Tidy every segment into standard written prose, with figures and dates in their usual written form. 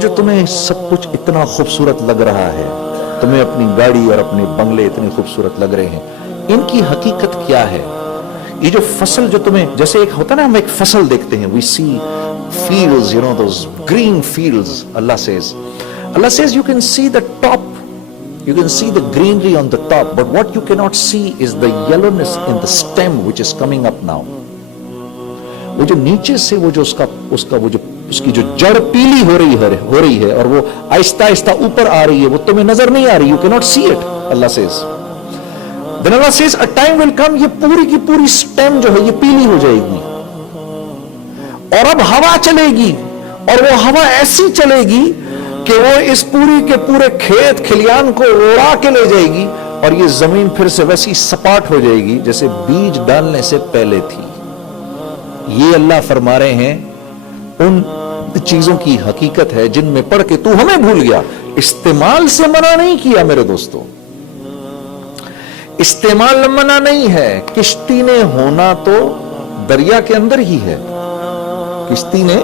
जो तुम्हें सब कुछ इतना खूबसूरत लग रहा है, तुम्हें अपनी गाड़ी और अपने बंगले इतने खूबसूरत लग रहे हैं, इनकी हकीकत क्या है? ये जो फसल जो तुम्हें, जैसे एक होता है ना, हम एक फसल देखते हैं, we see fields, you know, those green fields. Allah says you can see the top, you can see the greenery on the top, but what you cannot see is the yellowness in the stem which is coming up now. वो जो नीचे से वो जो उसका वो जो उसकी जो जड़ पीली हो रही है और वो आहिस्ता आहिस्ता ऊपर आ रही है, वो तुम्हें नजर नहीं आ रही, you cannot see it. Allah says. Then Allah says a time will come, ये पूरी की पूरी stem जो है ये पीली हो जाएगी और अब हवा चलेगी, और वो हवा ऐसी चलेगी कि वो इस पूरी के पूरे खेत खलियान को उड़ा के ले जाएगी और ये जमीन फिर से वैसी सपाट हो जाएगी जैसे बीज डालने से पहले थी। ये अल्लाह फरमा रहे हैं, उन चीजों की हकीकत है जिनमें पढ़ के तू हमें भूल गया। इस्तेमाल से मना नहीं किया मेरे दोस्तों, इस्तेमाल मना नहीं है। किश्ती ने होना तो दरिया के अंदर ही है, किश्ती ने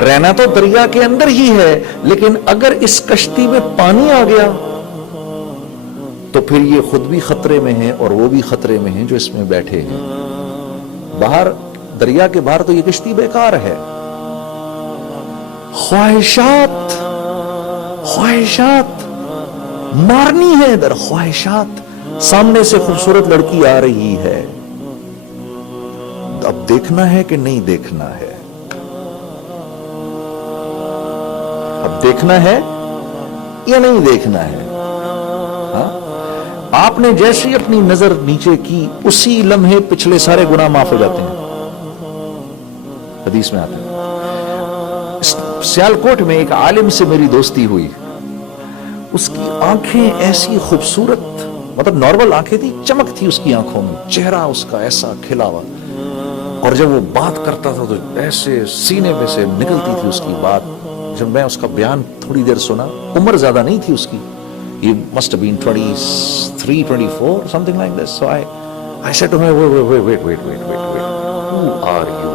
रहना तो दरिया के अंदर ही है, लेकिन अगर इस कश्ती में पानी आ गया तो फिर ये खुद भी खतरे में है और वो भी खतरे में है जो इसमें बैठे हैं। बाहर दरिया के बाहर तो ये किश्ती बेकार है। ख्वाहिशात मारनी है इधर, ख्वाहिशात। सामने से खूबसूरत लड़की आ रही है, अब देखना है कि नहीं देखना है, अब देखना है या नहीं देखना है। हा? आपने जैसे ही अपनी नजर नीचे की, उसी लम्हे पिछले सारे गुनाह माफ हो जाते हैं। हदीस में आता है। सियालकोट में एक आलिम से मेरी दोस्ती हुई, उसकी आंखें ऐसी खूबसूरत, मतलब नॉर्मल आंखें थी, चमक थी उसकी आंखों में, चेहरा उसका ऐसा खिला हुआ, और जब वो बात करता था तो ऐसे सीने में से निकलती थी उसकी बात। जब मैं उसका बयान थोड़ी देर सुना, उम्र ज्यादा नहीं थी उसकी, he must have been 23, 24, something like this. So I said to him, wait, who are you?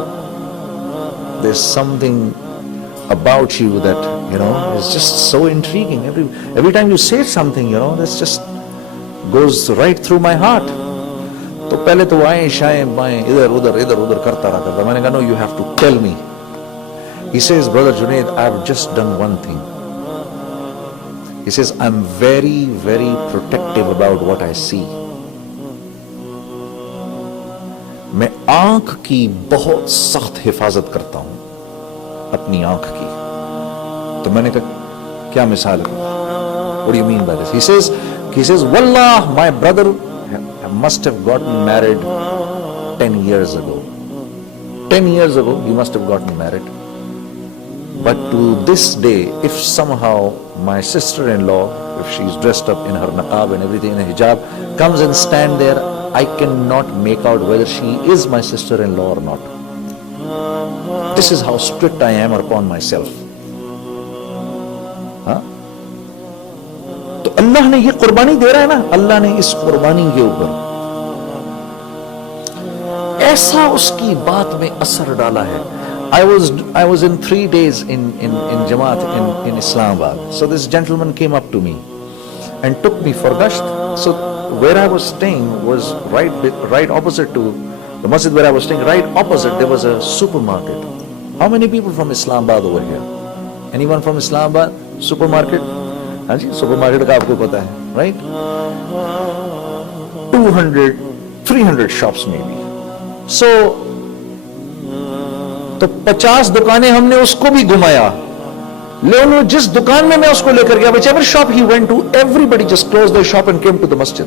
There's something about you that, you know, is just so intriguing. Every time you say something, you know, this just goes right through my heart. तो पहले तो आए शाएं बाएं इधर उधर करता रहा। मैंने कहा, no, you have to tell me. He says, Brother Junaid, I've just done one thing. He says, I'm very, very protective about what I see. मैं आंख की बहुत सख्त हिफाजत करता हूं, अपनी आंख की। तो मैंने कहा, क्या मिसाल है? What do you mean by this? He says, Wallah, my brother must have gotten married 10 years ago. 10 years ago, he must have gotten married. But to this day, if somehow my sister-in-law, if she's dressed up in her niqab and everything, in a hijab, comes and stand there, I cannot make out whether she is my sister-in-law or not. This is how strict I am upon myself. हाँ? तो अल्लाह ने ये कुर्बानी दे रहा है ना, अल्लाह ने इस कुर्बानी के ऊपर ऐसा उसकी बात में असर डाला है। I was in 3 days in Jamaat in Islamabad. So this gentleman came up to me and took me for gasht. So where I was staying was right opposite to the masjid where I was staying. Right opposite there was a supermarket. How many people from Islamabad over here? Anyone from Islamabad? Supermarket? हाँ जी, supermarket का आपको पता है, right? 200, 300 shops maybe. So तो 50 दुकानें हमने उसको भी घुमाया, लेकिन जिस दुकान में मैं उसको लेकर गया, whichever shop he went to, everybody just closed their shop and came to the masjid.